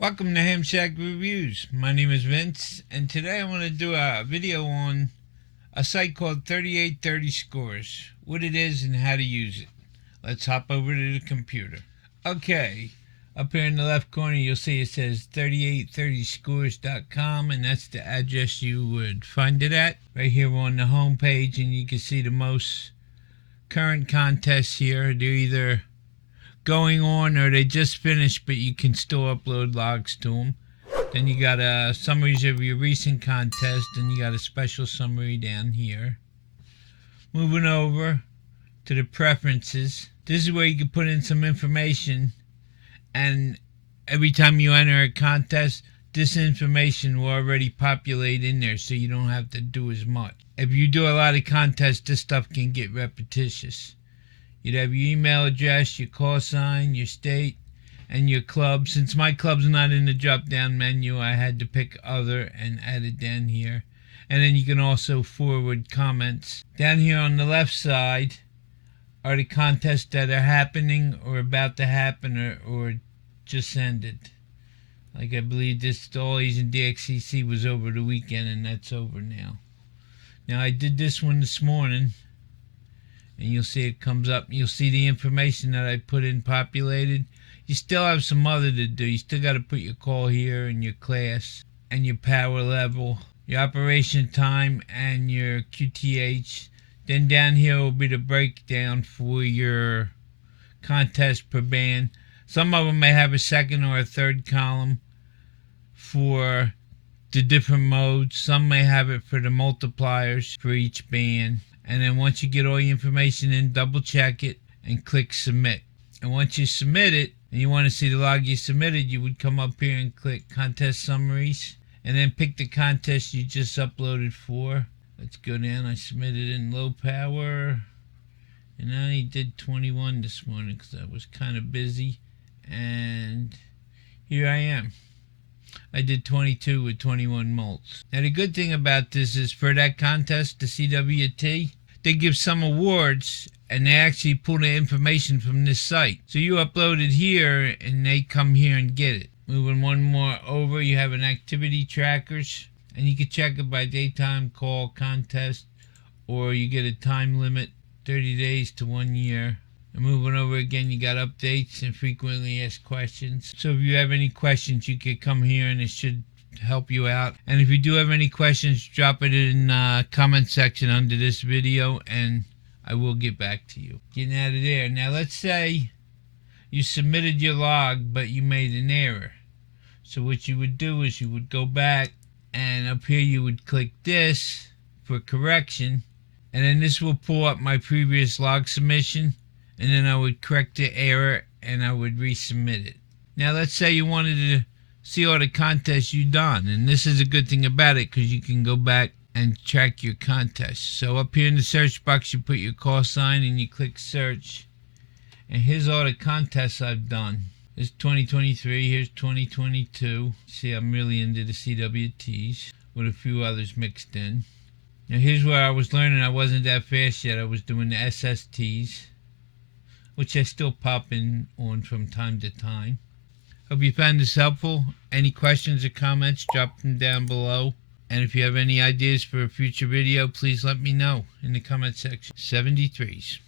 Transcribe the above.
Welcome to Ham Shack Reviews. My name is Vince, and today I want to do a video on a site called 3830scores, what it is and how to use it. Let's hop over to the computer. Okay, up here in the left corner you'll see it says 3830scores.com, and that's the address you would find it at. Right here we're on the home page, and you can see the most current contests here. They're either going on or they just finished, but you can still upload logs to them. Then you got summaries of your recent contest, and you got a special summary down here. Moving over to the preferences, this is where you can put in some information, and every time you enter a contest, this information will already populate in there, so you don't have to do as much. If you do a lot of contests, this stuff can get repetitious. You'd have your email address, your call sign, your state, and your club. Since my club's not in the drop-down menu, I had to pick other and add it down here. And then you can also forward comments. Down here on the left side are the contests that are happening or about to happen or just ended. Like I believe this All Asian DXCC was over the weekend, and that's over now. Now I did this one this morning, and you'll see it comes up. You'll see the information that I put in populated. You still have some other to do. You still got to put your call here and your class and your power level, your operation time, and your QTH. Then down here will be the breakdown for your contest per band. Some of them may have a second or a third column for the different modes. Some may have it for the multipliers for each band. And then once you get all your information in, double check it and click submit. And once you submit it and you want to see the log you submitted, you would come up here and click contest summaries and then pick the contest you just uploaded for. Let's go down. I submitted in low power, and I only did 21 this morning because I was kind of busy. And here I am. I did 22 with 21 molts. Now the good thing about this is for that contest, the CWT, they give some awards, and they actually pull the information from this site. So you upload it here and they come here and get it. Moving one more over, you have an activity trackers, and you can check it by daytime, call, contest, or you get a time limit, 30 days to 1 year. And moving over again, you got updates and frequently asked questions. So if you have any questions, you can come here and it should help you out. And if you do have any questions, drop it in the comment section under this video and I will get back to you. Getting out of there. Now let's say you submitted your log but you made an error. So what you would do is you would go back, and up here you would click this for correction, and then this will pull up my previous log submission. And then I would correct the error and I would resubmit it. Now let's say you wanted to see all the contests you've done, and this is a good thing about it because you can go back and track your contests. So up here in the search box you put your call sign and you click search, and here's all the contests I've done. Here's 2023, here's 2022. See, I'm really into the CWTs with a few others mixed in. Now here's where I was learning. I wasn't that fast yet. I was doing the SSTs, which I still pop in on from time to time. Hope you found this helpful. Any questions or comments, drop them down below. And if you have any ideas for a future video, please let me know in the comment section. 73s.